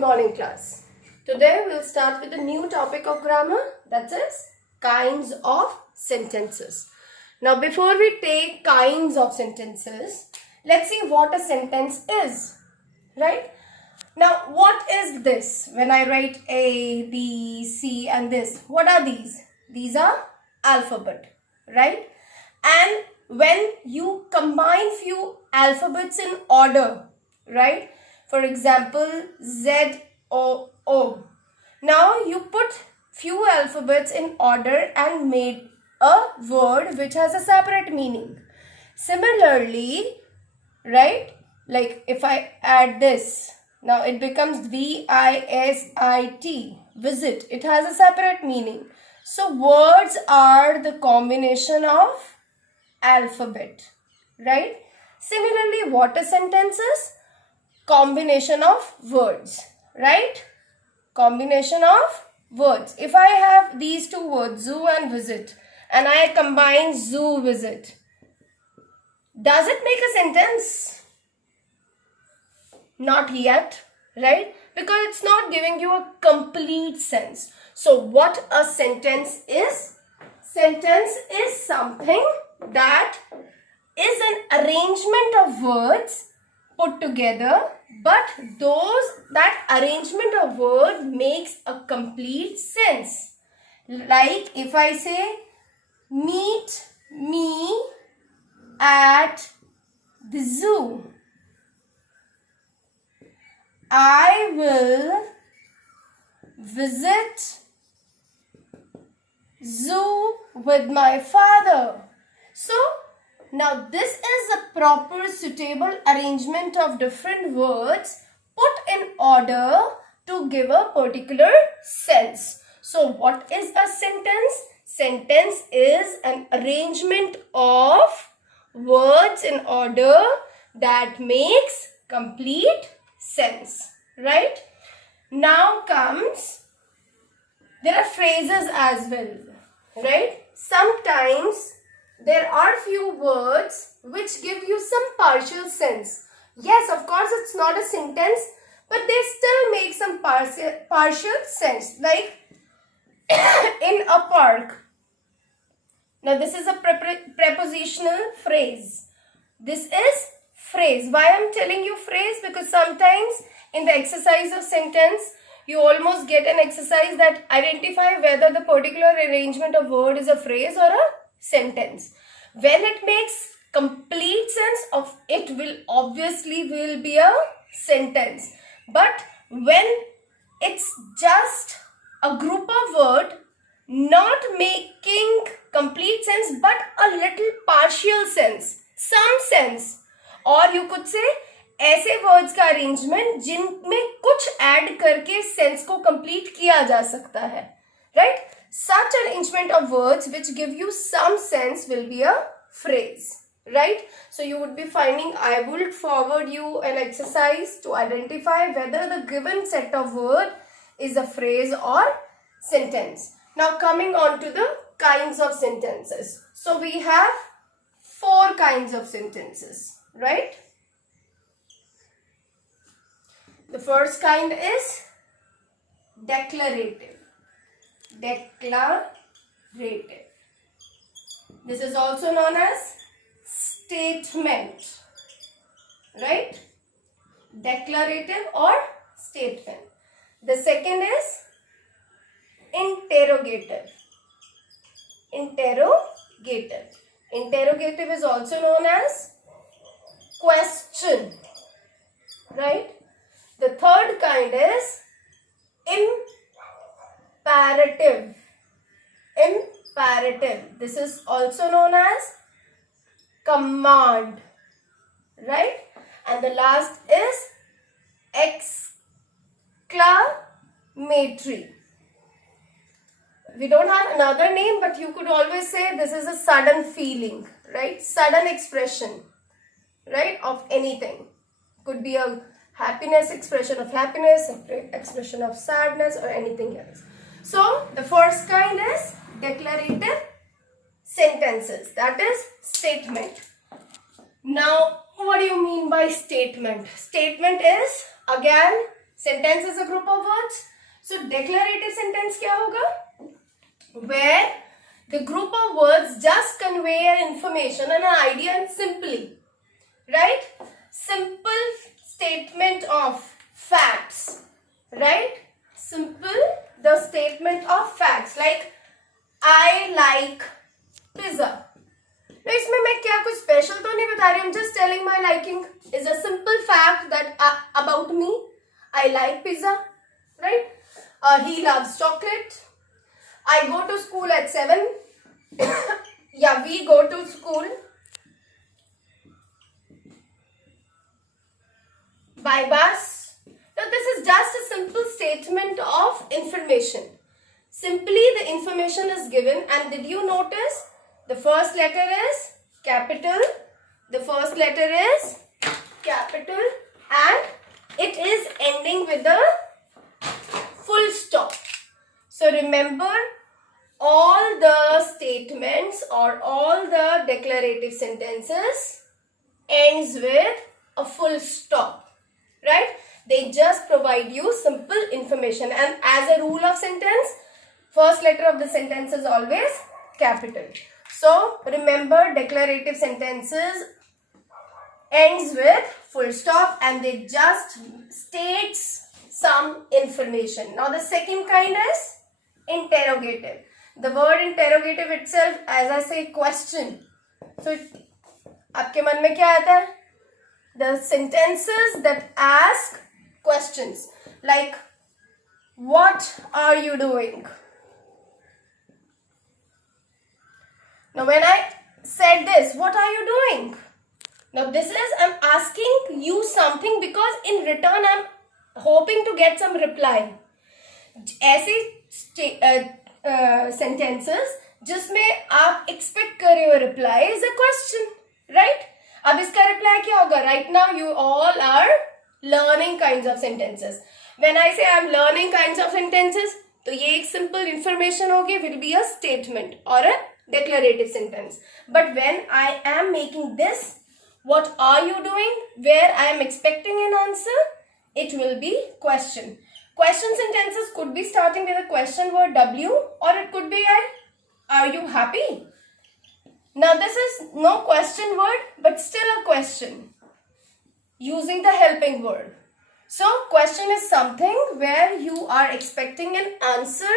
Good morning, class. Today we'll start with a new topic of grammar, that is kinds of sentences. Now before we take kinds of sentences, let's see what a sentence is, right? Now what is this? When I write A, B, C and this, what are these? These are alphabet, right? And when you combine few alphabets in order, right? For example, Z, O, O. Now you put few alphabets in order and made a word which has a separate meaning. Similarly, right? Like if I add this, now it becomes V-I-S-I-T, visit. It has a separate meaning. So words are the combination of alphabet, right? Similarly, what are sentences? Combination of words, right? Combination of words. If I have these two words, zoo and visit, and I combine zoo, visit, does it make a sentence? Not yet, right? Because it's not giving you a complete sense. So what a sentence is? Sentence is something that is an arrangement of words put together, but that arrangement of word makes a complete sense. Like if I say, meet me at the zoo, I will visit zoo with my father. So now this is a proper suitable arrangement of different words put in order to give a particular sense. So what is a sentence? Sentence is an arrangement of words in order that makes complete sense, right? Now comes, there are phrases as well, right? Sometimes there are few words which give you some partial sense. Yes, of course, it's not a sentence, but they still make some partial sense. Like in a park. Now this is a prepositional phrase. This is phrase. Why I'm telling you phrase? Because sometimes in the exercise of sentence, you almost get an exercise that identify whether the particular arrangement of word is a phrase or a sentence. When it makes complete sense of it, will obviously be a sentence. But when it's just a group of word not making complete sense but a little partial sense, some sense, or you could say ऐसे words का arrangement जिनमें कुछ add करके sense को complete किया जा सकता है, right? Such arrangement of words which give you some sense will be a phrase, right? So you would be finding, I will forward you an exercise to identify whether the given set of word is a phrase or sentence. Now coming on to the kinds of sentences. So we have 4 kinds of sentences, right? The first kind is declarative. Declarative. This is also known as statement, right? Declarative or statement. The second is interrogative. Interrogative. Interrogative is also known as question, right? The third kind is imperative. Imperative. This is also known as command, right? And the last is exclamatory. We don't have another name, but you could always say this is a sudden feeling, right? Sudden expression, right? Of anything. Could be a happiness, expression of happiness, expression of sadness, or anything else. So the first kind is declarative sentences, that is statement. Now what do you mean by statement? Statement is again Sentence is a group of words. So declarative sentence क्या होगा? Where the group of words just convey an information and an idea simply, right? Simple statement of facts, right? Simple, the statement of facts, like I like pizza. Now इसमें मैं क्या कुछ special तो नहीं बता रही, I'm just telling my liking is a simple fact that about me. I like pizza, right? He loves chocolate. I go to school at 7. Yeah, we go to school by bus. Now this is just a simple statement of information. Simply the information is given, and did you notice the first letter is capital, the first letter is capital, and it is ending with a full stop. So remember, all the statements or all the declarative sentences ends with a full stop, right? They just provide you simple information, and as a rule of sentence, first letter of the sentence is always capital. So remember, declarative sentences ends with full stop and they just states some information. Now the second kind is interrogative. The word interrogative itself, as I say, question. So आपके मन में क्या आता है? The sentences that ask questions, like what are you doing? Now when I said this, what are you doing? Now this is, I'm asking you something because in return I'm hoping to get some reply. ऐसे sentences जिसमें आप expect कर रहे हो reply is a question, right? अब इसका reply क्या होगा? Right now you all are learning kinds of sentences. When I say I'm learning kinds of sentences, तो ये एक simple information होगी, will be a statement or a declarative sentence. But when I am making this, what are you doing, where I am expecting an answer, it will be question. Question sentences could be starting with a question word W, or it could be are you happy? Now this is no question word, but still a question using the helping word. So question is something where you are expecting an answer,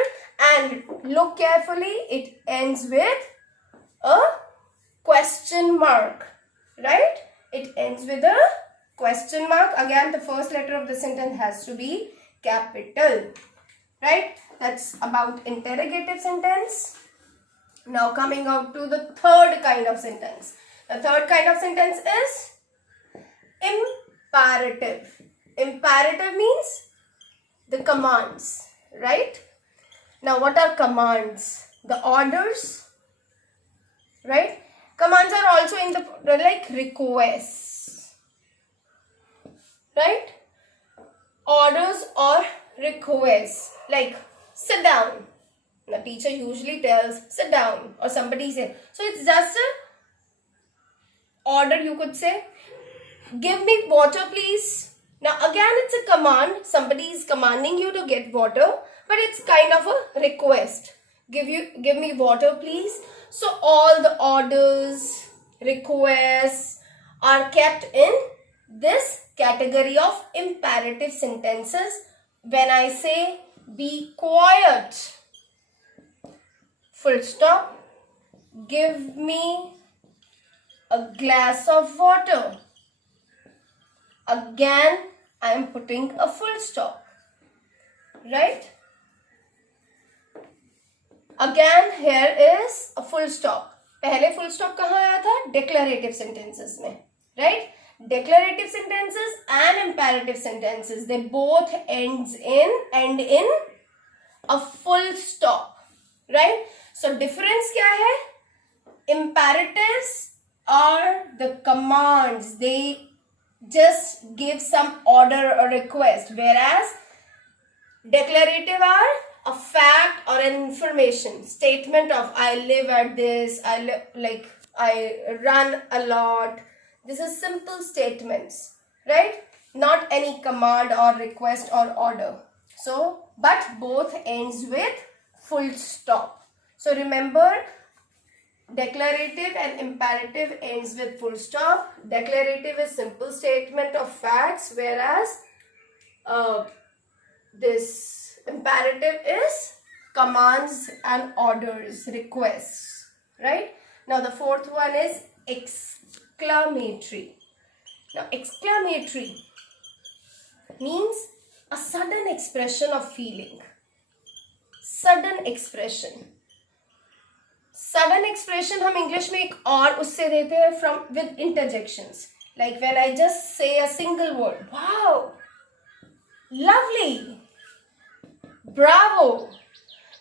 and look carefully, it ends with a question mark, right? It ends with a question mark. Again, the first letter of the sentence has to be capital, right? That's about interrogative sentence. Now coming out to the third kind of sentence. The third kind of sentence is imperative. Imperative means the commands, right? Now what are commands? The orders, right? Commands are also in the like requests, right? Orders or requests, like sit down. The teacher usually tells sit down, or somebody says. So it's just a order, you could say. Give me water, please. Now again, it's a command. Somebody is commanding you to get water, but it's kind of a request. Give me water, please. So all the orders, requests are kept in this category of imperative sentences. When I say be quiet, full stop, give me a glass of water, again I am putting a full stop, right? Again here is a full stop. पहले full stop कहाँ आया था? Declarative sentences में, right? Declarative sentences and imperative sentences, they both end in a full stop, right? So difference क्या है? Imperatives are the commands. They just give some order or request, whereas declarative are a fact or an information statement of I live at this, I run a lot. This is simple statements, right? not any command or request or order. So, but both ends with full stop. So remember, declarative and imperative ends with full stop. Declarative is simple statement of facts, whereas this imperative is commands and orders, requests, right? Now the fourth one is exclamatory. Now exclamatory means a sudden expression of feeling. Sudden expression. Sudden expression हम English में एक और उससे देते हैं from with interjections. Like when I just say a single word, wow, lovely, bravo.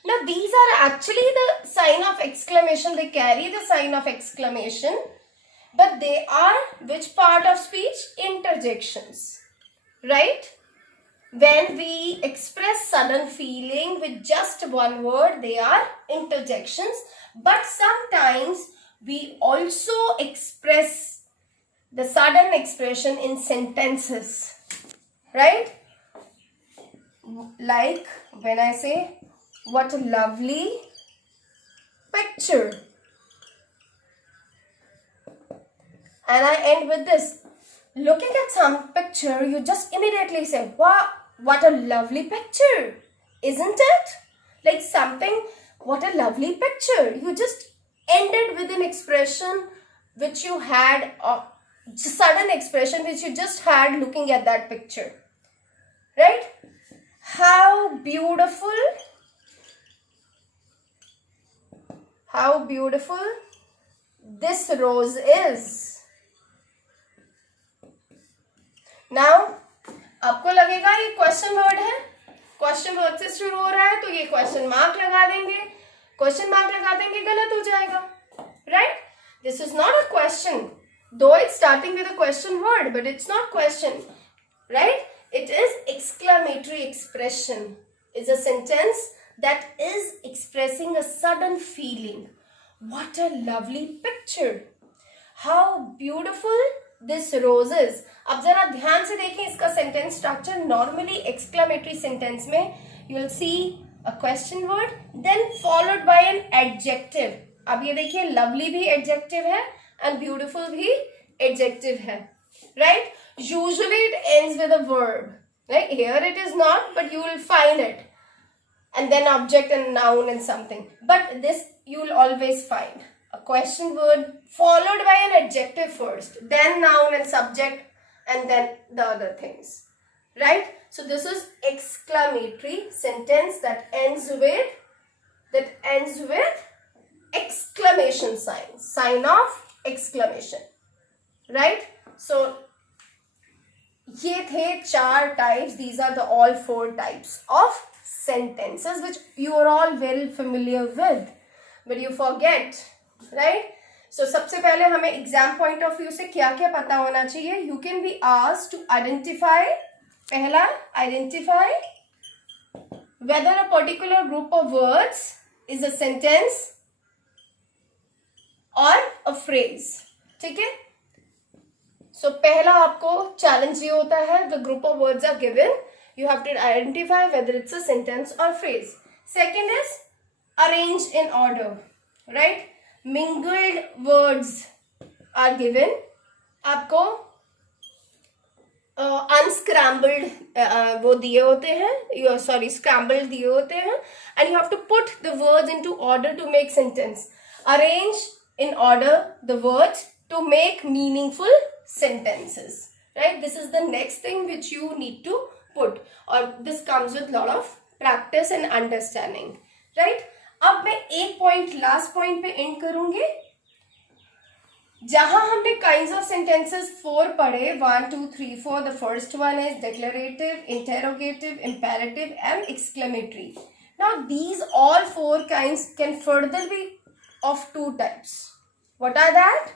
Now these are actually the sign of exclamation. They carry the sign of exclamation, but they are which part of speech? Interjections, right? When we express sudden feeling with just one word, they are interjections. But sometimes we also express the sudden expression in sentences, right? Like when I say, what a lovely picture. And I end with this. Looking at some picture, you just immediately say, wow, what a lovely picture. Isn't it? Like something, what a lovely picture. You just ended with an expression which you had, a sudden expression which you just had looking at that picture. Right? How beautiful. How beautiful this rose is. Now, आपको लगेगा ये question word है, question word से शुरू हो रहा है तो ये क्वेश्चन मार्क लगा देंगे, क्वेश्चन मार्क लगा देंगे, गलत हो जाएगा, right? This is not a question, though it's starting with a question word, but it's not question, right? It is exclamatory expression. It's a sentence that is expressing a sudden feeling. What a lovely picture. How beautiful this rose is. अब जरा ध्यान से देखें इसका sentence structure. Normally exclamatory sentence में you will see a question word then followed by an adjective. अब ये देखिए lovely भी adjective है and beautiful भी adjective है, right? Usually it ends with a verb, right? Here it is not, but you will find it. And then object and noun and something. But this you will always find. A question word followed by an adjective first, then noun and subject, and then the other things, right? So this is exclamatory sentence that ends with exclamation sign of exclamation, right? So ये थे 4 types. These are the all 4 types of sentences which you are all very familiar with, but you forget. Right? So सबसे पहले हमें exam point of view से क्या क्या पता होना चाहिए. You can be asked to identify. पहला, identify whether a particular group of words is a sentence or a phrase. ठीक है? So पहला आपको चैलेंज ये होता है, the group of words are given. You have to identify whether it's a sentence or phrase. Second is arrange in order. Right? Mingled words are given. आपको unscrambled वो दिए होते हैं, scrambled दिए होते हैं, and you have to put the words into order to make sentence. Arrange in order the words to make meaningful sentences. Right? This is the next thing which you need to put, or this comes with lot of practice and understanding. Right? अब मैं एक point last point पे and करूंगी जहां हमने kinds of sentences 4 पढ़े 1 2 3 4. The first one is declarative, interrogative, imperative and exclamatory. Now these all 4 kinds can further be of 2 types. What are that?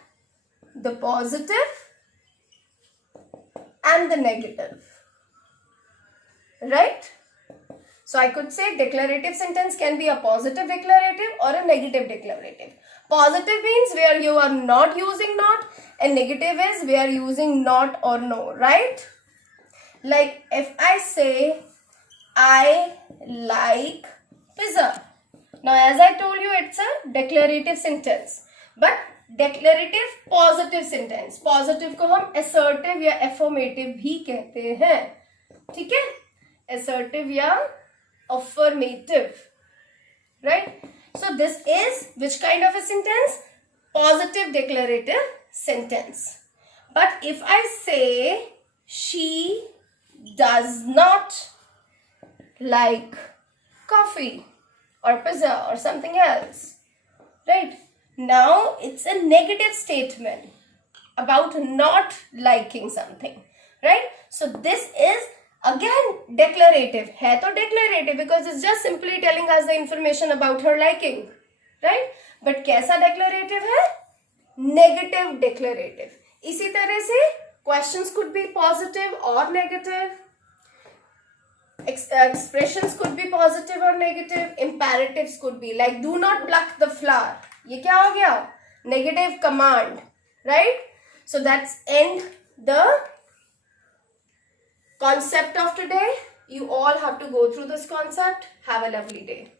The positive and the negative, right? So I could say declarative sentence can be a positive declarative or a negative declarative. Positive means where you are not using not, and negative is where using not or no, right? Like if I say I like pizza. Now as I told you, it's a declarative sentence. But declarative positive sentence. Positive को हम assertive या affirmative भी कहते हैं. ठीक है? Assertive या affirmative. Right? So this is which kind of a sentence? Positive declarative sentence. But if I say she does not like coffee or pizza or something else, right? Now it's a negative statement about not liking something, right? So this is again declarative. है तो declarative because it's just simply telling us the information about her liking, right? But कैसा declarative है? Negative declarative. इसी तरह से questions could be positive or negative. Expressions could be positive or negative. Imperatives could be like do not pluck the flower. ये क्या हो गया? Negative command, right? So that's end the concept of today. You all have to go through this concept. Have a lovely day.